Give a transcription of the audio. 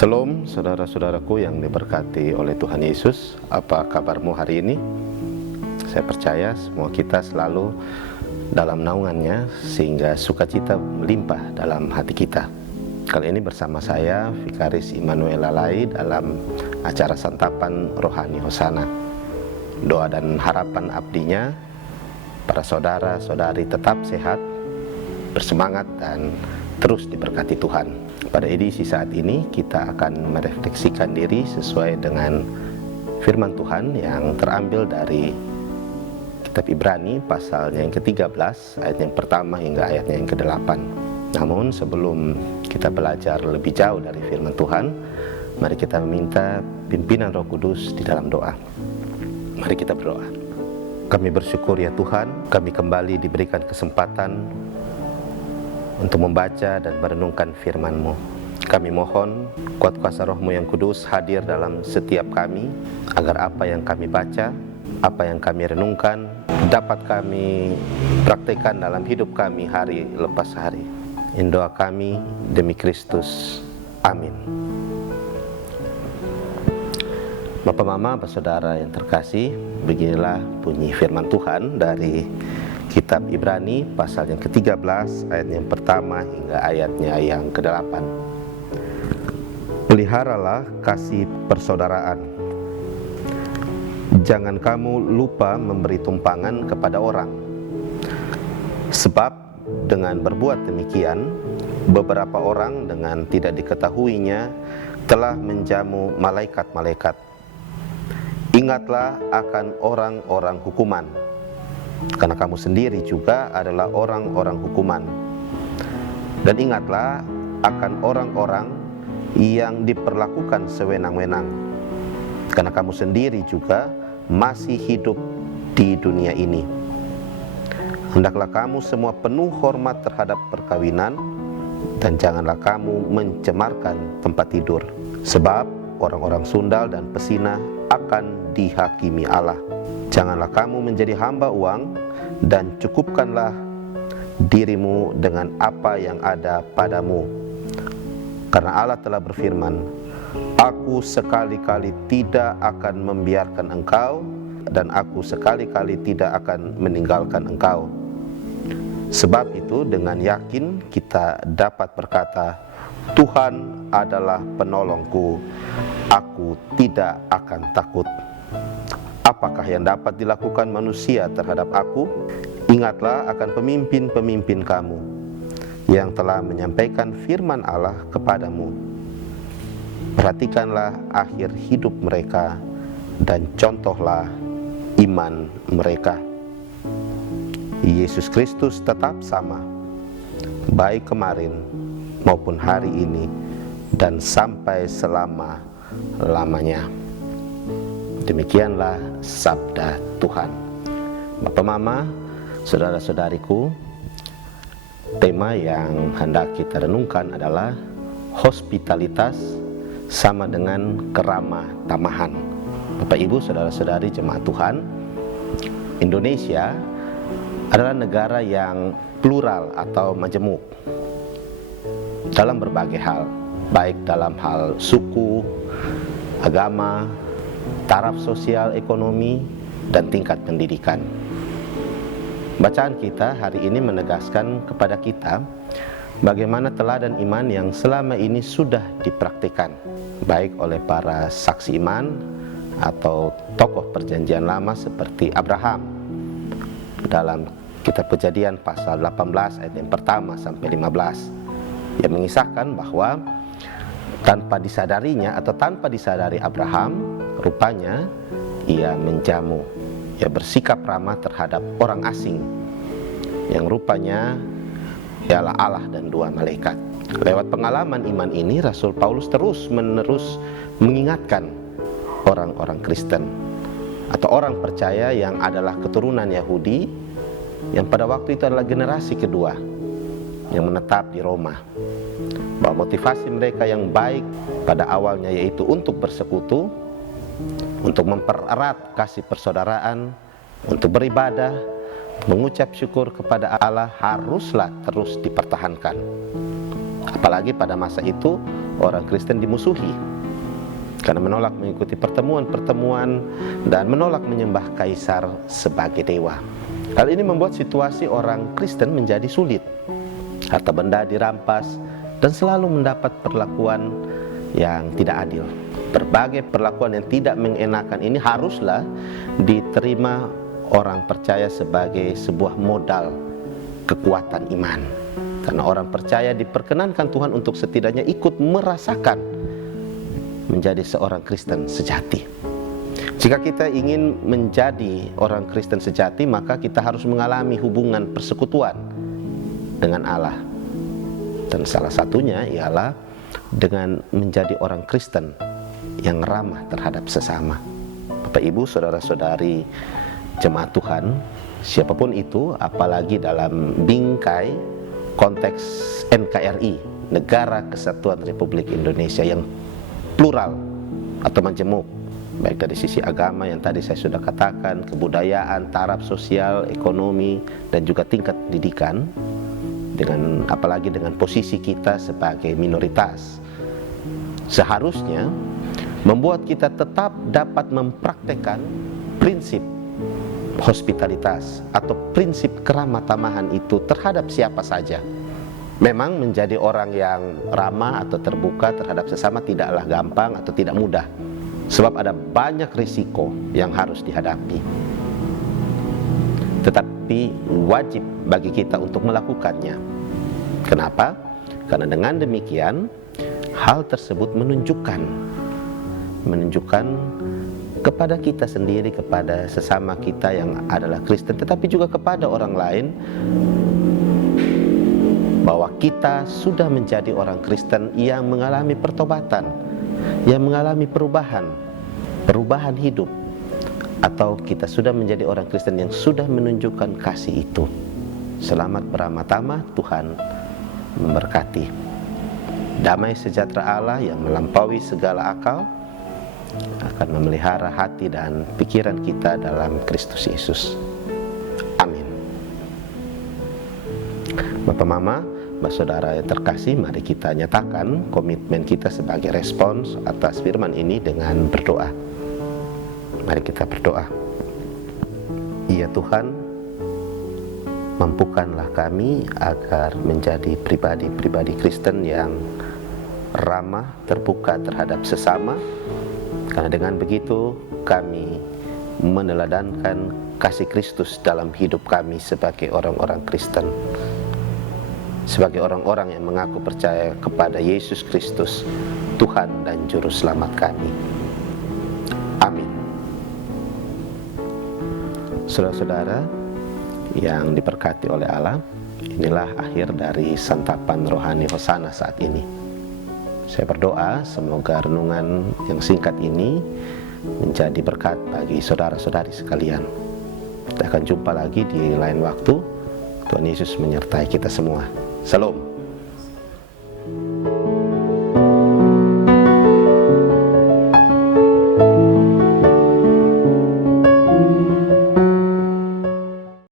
Shalom saudara-saudaraku yang diberkati oleh Tuhan Yesus. Apa kabarmu hari ini? Saya percaya semua kita selalu dalam naungannya sehingga sukacita melimpah dalam hati kita. Kali ini bersama saya Vikaris Immanuel Lalai dalam acara santapan rohani Hosana. Doa dan harapan abdinya, para saudara-saudari tetap sehat, bersemangat dan terus diberkati Tuhan. Pada edisi saat ini kita akan merefleksikan diri sesuai dengan firman Tuhan yang terambil dari kitab Ibrani pasalnya yang ke-13 ayat yang pertama hingga ayatnya yang ke-8. Namun sebelum kita belajar lebih jauh dari firman Tuhan, mari kita meminta pimpinan Roh Kudus di dalam doa. Mari kita berdoa. Kami bersyukur ya Tuhan, kami kembali diberikan kesempatan untuk membaca dan merenungkan firman-Mu. Kami mohon kuat kuasa Roh-Mu yang kudus hadir dalam setiap kami, agar apa yang kami baca, apa yang kami renungkan, dapat kami praktekkan dalam hidup kami hari lepas hari. In doa kami demi Kristus. Amin. Bapak, Mama, Saudara yang terkasih, beginilah bunyi firman Tuhan dari kitab Ibrani pasal yang ke-13 ayat yang pertama hingga ayatnya yang ke-8. Peliharalah kasih persaudaraan. Jangan kamu lupa memberi tumpangan kepada orang. Sebab dengan berbuat demikian, beberapa orang dengan tidak diketahuinya telah menjamu malaikat-malaikat. Ingatlah akan orang-orang hukuman, karena kamu sendiri juga adalah orang-orang hukuman. Dan ingatlah akan orang-orang yang diperlakukan sewenang-wenang, karena kamu sendiri juga masih hidup di dunia ini. Hendaklah kamu semua penuh hormat terhadap perkawinan, dan janganlah kamu mencemarkan tempat tidur, sebab orang-orang sundal dan pesina akan dihakimi Allah. Janganlah kamu menjadi hamba uang, dan cukupkanlah dirimu dengan apa yang ada padamu. Karena Allah telah berfirman, Aku sekali-kali tidak akan membiarkan engkau, dan aku sekali-kali tidak akan meninggalkan engkau. Sebab itu dengan yakin kita dapat berkata, Tuhan adalah penolongku, aku tidak akan takut. Apakah yang dapat dilakukan manusia terhadap aku? Ingatlah akan pemimpin-pemimpin kamu yang telah menyampaikan firman Allah kepadamu. Perhatikanlah akhir hidup mereka dan contohlah iman mereka. Yesus Kristus tetap sama, baik kemarin maupun hari ini dan sampai selama-lamanya. Demikianlah sabda Tuhan. Bapak, Mama, saudara-saudariku, tema yang hendak kita renungkan adalah hospitalitas sama dengan keramah tamahan. Bapak, Ibu, saudara-saudari jemaat Tuhan, Indonesia adalah negara yang plural atau majemuk dalam berbagai hal, baik dalam hal suku, agama, taraf sosial, ekonomi, dan tingkat pendidikan. Bacaan kita hari ini menegaskan kepada kita bagaimana teladan iman yang selama ini sudah dipraktikkan, baik oleh para saksi iman atau tokoh perjanjian lama seperti Abraham dalam kitab Kejadian pasal 18 ayat yang pertama sampai 15, yang mengisahkan bahwa tanpa disadarinya atau tanpa disadari Abraham, rupanya ia menjamu, ia bersikap ramah terhadap orang asing yang rupanya ialah Allah dan dua malaikat. Lewat pengalaman iman ini, Rasul Paulus terus-menerus mengingatkan orang-orang Kristen atau orang percaya yang adalah keturunan Yahudi, yang pada waktu itu adalah generasi kedua yang menetap di Roma, bahwa motivasi mereka yang baik pada awalnya yaitu untuk bersekutu, untuk mempererat kasih persaudaraan, untuk beribadah, mengucap syukur kepada Allah haruslah terus dipertahankan. Apalagi pada masa itu orang Kristen dimusuhi karena menolak mengikuti pertemuan-pertemuan dan menolak menyembah kaisar sebagai dewa. Hal ini membuat situasi orang Kristen menjadi sulit. Harta benda dirampas dan selalu mendapat perlakuan yang tidak adil. Berbagai perlakuan yang tidak mengenakan ini haruslah diterima orang percaya sebagai sebuah modal kekuatan iman. Karena orang percaya diperkenankan Tuhan untuk setidaknya ikut merasakan menjadi seorang Kristen sejati. Jika kita ingin menjadi orang Kristen sejati, maka kita harus mengalami hubungan persekutuan dengan Allah. Dan salah satunya ialah dengan menjadi orang Kristen yang ramah terhadap sesama. Bapak Ibu, saudara-saudari jemaat Tuhan, siapapun itu, apalagi dalam bingkai konteks NKRI, Negara Kesatuan Republik Indonesia yang plural atau majemuk, baik dari sisi agama yang tadi saya sudah katakan, kebudayaan, taraf sosial, ekonomi, dan juga tingkat pendidikan, dengan apalagi dengan posisi kita sebagai minoritas, seharusnya membuat kita tetap dapat mempraktekkan prinsip hospitalitas atau prinsip keramah tamahan itu terhadap siapa saja. Memang menjadi orang yang ramah atau terbuka terhadap sesama tidaklah gampang atau tidak mudah, sebab ada banyak risiko yang harus dihadapi. Tetapi wajib bagi kita untuk melakukannya. Kenapa? Karena dengan demikian hal tersebut menunjukkan kepada kita sendiri, kepada sesama kita yang adalah Kristen, tetapi juga kepada orang lain, bahwa kita sudah menjadi orang Kristen yang mengalami pertobatan, yang mengalami perubahan hidup, atau kita sudah menjadi orang Kristen yang sudah menunjukkan kasih itu. Selamat beramah-tamah, Tuhan memberkati. Damai sejahtera Allah yang melampaui segala akal akan memelihara hati dan pikiran kita dalam Kristus Yesus. Amin. Bapak, Mama, Bapak, Saudara yang terkasih, mari kita nyatakan komitmen kita sebagai respons atas firman ini dengan berdoa. Mari kita berdoa. Ya Tuhan, mampukanlah kami agar menjadi pribadi-pribadi Kristen yang ramah, terbuka terhadap sesama, karena dengan begitu kami meneladankan kasih Kristus dalam hidup kami sebagai orang-orang Kristen, sebagai orang-orang yang mengaku percaya kepada Yesus Kristus, Tuhan dan Juru Selamat kami. Amin. Saudara-saudara yang diberkati oleh Allah, inilah akhir dari santapan rohani Hosana saat ini. Saya berdoa semoga renungan yang singkat ini menjadi berkat bagi saudara-saudari sekalian. Kita akan jumpa lagi di lain waktu. Tuhan Yesus menyertai kita semua. Salam.